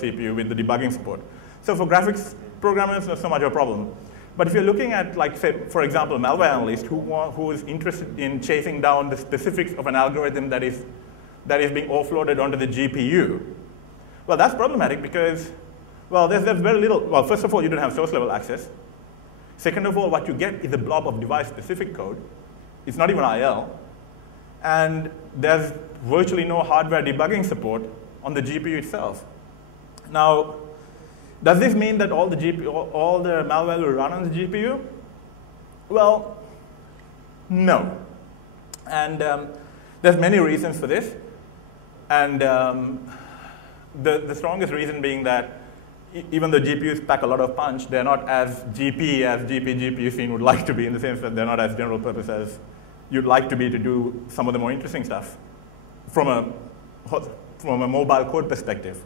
CPU with the debugging support. So for graphics programmers, not so much a problem. But if you're looking at, like, say, for example, a malware analyst who is interested in chasing down the specifics of an algorithm that is being offloaded onto the GPU, well, that's problematic because, well, there's very little. Well, first of all, you don't have source level access. Second of all, what you get is a blob of device-specific code. It's not even IL. And there's virtually no hardware debugging support on the GPU itself. Now, does this mean that all the malware will run on the GPU? Well, no. And there's many reasons for this. And the strongest reason being that even though GPUs pack a lot of punch, they're not as GPU scene would like to be, in the sense that they're not as general purpose as you'd like to be to do some of the more interesting stuff from a mobile code perspective.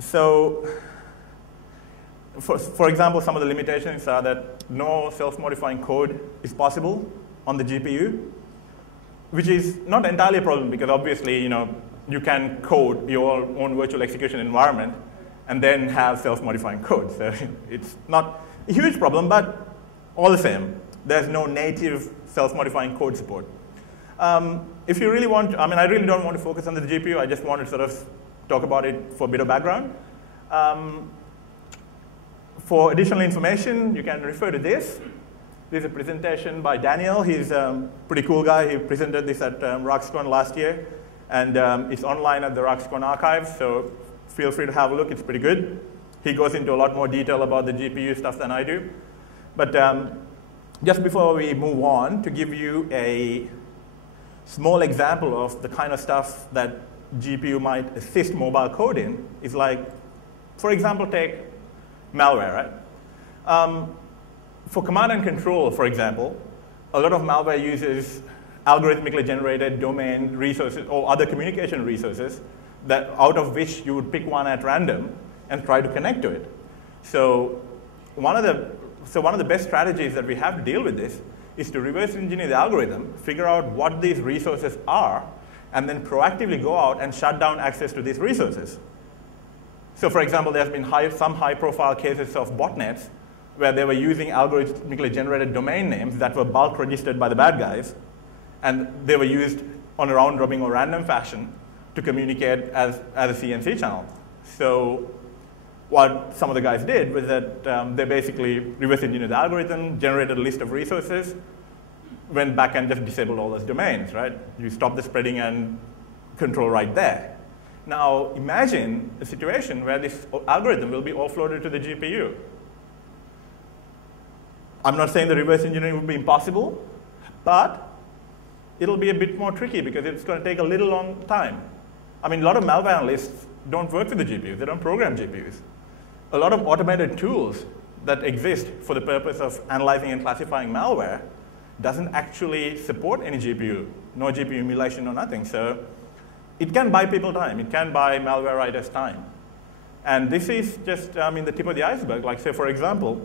So, for example, some of the limitations are that no self-modifying code is possible on the GPU, which is not entirely a problem because obviously, you can code your own virtual execution environment and then have self-modifying code. So it's not a huge problem, but all the same, there's no native self-modifying code support. If you really want, I really don't want to focus on the GPU. I just want to sort of talk about it for a bit of background. For additional information, you can refer to this. This is a presentation by Daniel. He's a pretty cool guy. He presented this at RuxCon last year. And it's online at the RuxCon archive, so feel free to have a look. It's pretty good. He goes into a lot more detail about the GPU stuff than I do. But just before we move on, to give you a small example of the kind of stuff that GPU might assist mobile code in, is like, for example, take malware, right? For command and control, for example, a lot of malware uses algorithmically generated domain resources or other communication resources that out of which you would pick one at random and try to connect to it. So one of the best strategies that we have to deal with this is to reverse engineer the algorithm, figure out what these resources are, and then proactively go out and shut down access to these resources. So for example, there's been some high-profile cases of botnets where they were using algorithmically generated domain names that were bulk registered by the bad guys, and they were used on a round-robin or random fashion to communicate as a CNC channel. So what some of the guys did was that they basically reverse engineered the algorithm, generated a list of resources, went back and just disabled all those domains, right? You stop the spreading and control right there. Now imagine a situation where this algorithm will be offloaded to the GPU. I'm not saying the reverse engineering would be impossible, but it'll be a bit more tricky because it's going to take a little long time. A lot of malware analysts don't work with the GPUs. They don't program GPUs. A lot of automated tools that exist for the purpose of analyzing and classifying malware doesn't actually support any GPU, no GPU emulation or nothing. So it can buy people time. It can buy malware writers time. And this is just the tip of the iceberg. Like, say, for example,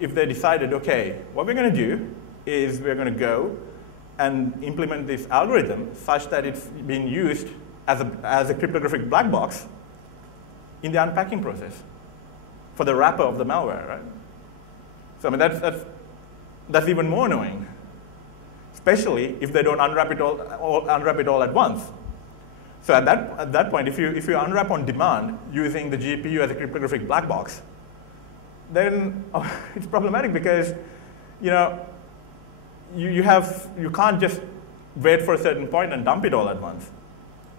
if they decided, OK, what we're going to do is we're going to go and implement this algorithm such that it's being used as a cryptographic black box in the unpacking process for the wrapper of the malware, right? So that's even more annoying, especially if they don't unwrap it all at once. So at that point, if you unwrap on demand using the GPU as a cryptographic black box, then it's problematic because you can't just wait for a certain point and dump it all at once.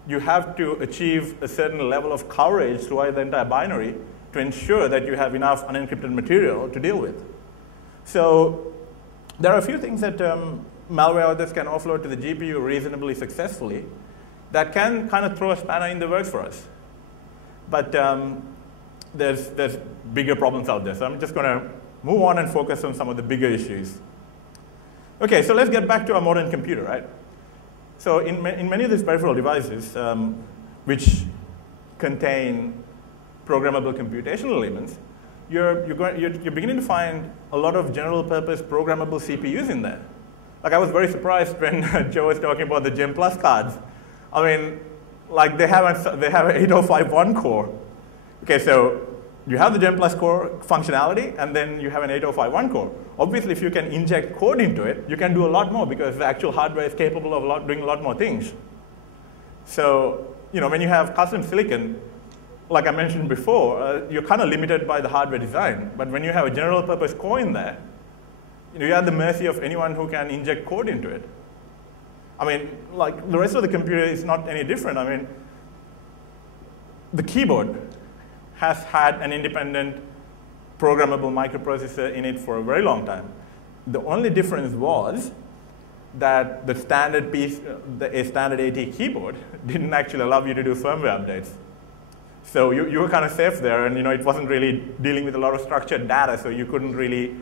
You have to achieve a certain level of coverage throughout the entire binary to ensure that you have enough unencrypted material to deal with. So there are a few things that malware authors can offload to the GPU reasonably successfully that can kind of throw a spanner in the works for us. But there's bigger problems out there. So I'm just going to move on and focus on some of the bigger issues. OK, so let's get back to our modern computer, right? So in many of these peripheral devices, which contain programmable computational elements, you're beginning to find a lot of general-purpose programmable CPUs in there. Like, I was very surprised when Joe was talking about the Gem Plus cards. like they have an 8051 core. Okay, so you have the Gen Plus core functionality, and then you have an 8051 core. Obviously, if you can inject code into it, you can do a lot more because the actual hardware is capable of doing a lot more things. So, when you have custom silicon, like I mentioned before, you're kind of limited by the hardware design. But when you have a general purpose core in there, you're at the mercy of anyone who can inject code into it. I mean, like the rest of the computer is not any different. I mean, the keyboard has had an independent programmable microprocessor in it for a very long time. The only difference was that the standard piece, a standard AT keyboard, didn't actually allow you to do firmware updates. So you were kind of safe there, and it wasn't really dealing with a lot of structured data, so you couldn't really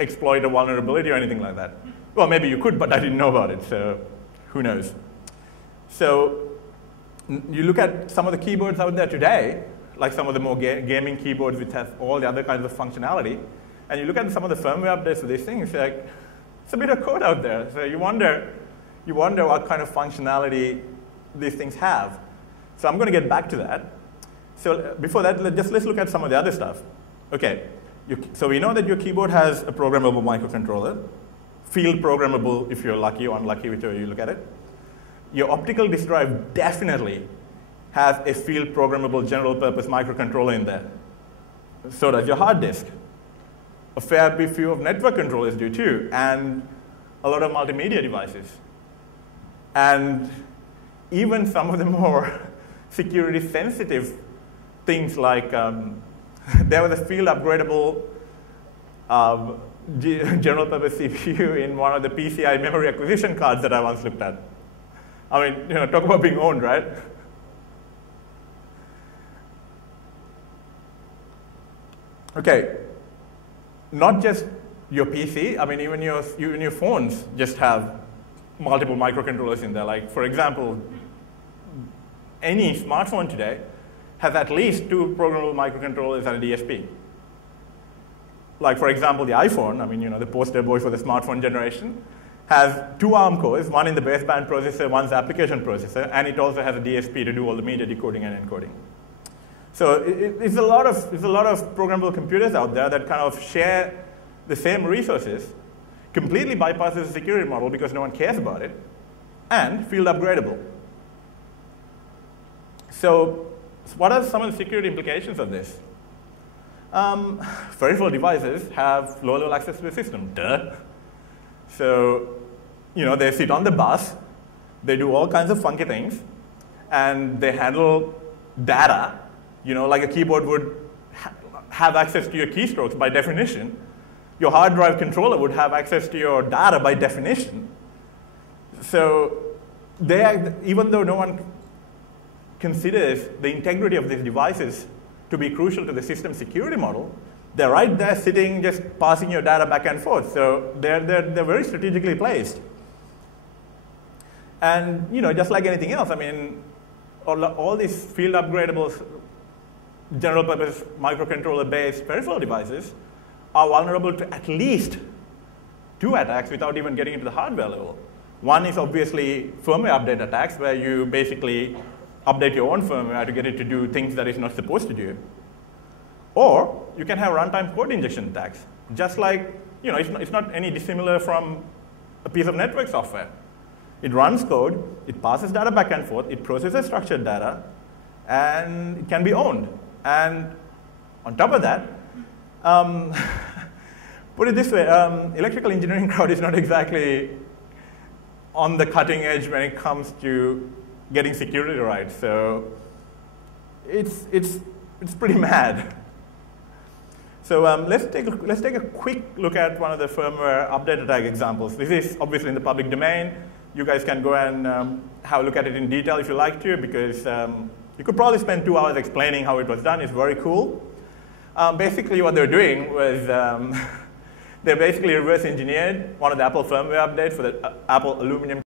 exploit a vulnerability or anything like that. Well, maybe you could, but I didn't know about it, so who knows. So you look at some of the keyboards out there today, like some of the more gaming keyboards which have all the other kinds of functionality, and you look at some of the firmware updates of these things, it's a bit of code out there. So you wonder what kind of functionality these things have. So I'm going to get back to that. So before that, let's look at some of the other stuff. Okay, so we know that your keyboard has a programmable microcontroller, field programmable if you're lucky or unlucky, whichever you look at it. Your optical disk drive definitely has a field programmable general purpose microcontroller in there. So does your hard disk. A fair few of network controllers do too, and a lot of multimedia devices. And even some of the more security sensitive things like there was a field upgradable general purpose CPU in one of the PCI memory acquisition cards that I once looked at. I mean, talk about being owned, right? Okay, not just your PC, I mean, even your phones just have multiple microcontrollers in there. Like, for example, any smartphone today has at least 2 programmable microcontrollers and a DSP. Like, for example, the iPhone, I mean, the poster boy for the smartphone generation, has 2 ARM cores, one in the baseband processor, one's the application processor, and it also has a DSP to do all the media decoding and encoding. So it's a lot of programmable computers out there that kind of share the same resources, completely bypasses the security model because no one cares about it, and field upgradable. So what are some of the security implications of this? Peripheral devices have low-level access to the system, duh. So, they sit on the bus, they do all kinds of funky things, and they handle data. Like a keyboard would have access to your keystrokes by definition. Your hard drive controller would have access to your data by definition. So even though no one considers the integrity of these devices to be crucial to the system security model, they're right there sitting, just passing your data back and forth. So they're very strategically placed. And just like anything else, I mean, all these field upgradables, general purpose microcontroller-based peripheral devices are vulnerable to at least 2 attacks without even getting into the hardware level. One is obviously firmware update attacks, where you basically update your own firmware to get it to do things that it's not supposed to do. Or you can have runtime code injection attacks, just like, it's not any dissimilar from a piece of network software. It runs code, it passes data back and forth, it processes structured data, and it can be owned. And on top of that, put it this way, electrical engineering crowd is not exactly on the cutting edge when it comes to getting security right. So it's pretty mad. So let's take a quick look at one of the firmware update attack examples. This is obviously in the public domain. You guys can go and have a look at it in detail if you like to, because you could probably spend 2 hours explaining how it was done. It's very cool. Basically, what they're doing was they basically reverse engineered one of the Apple firmware updates for the Apple aluminum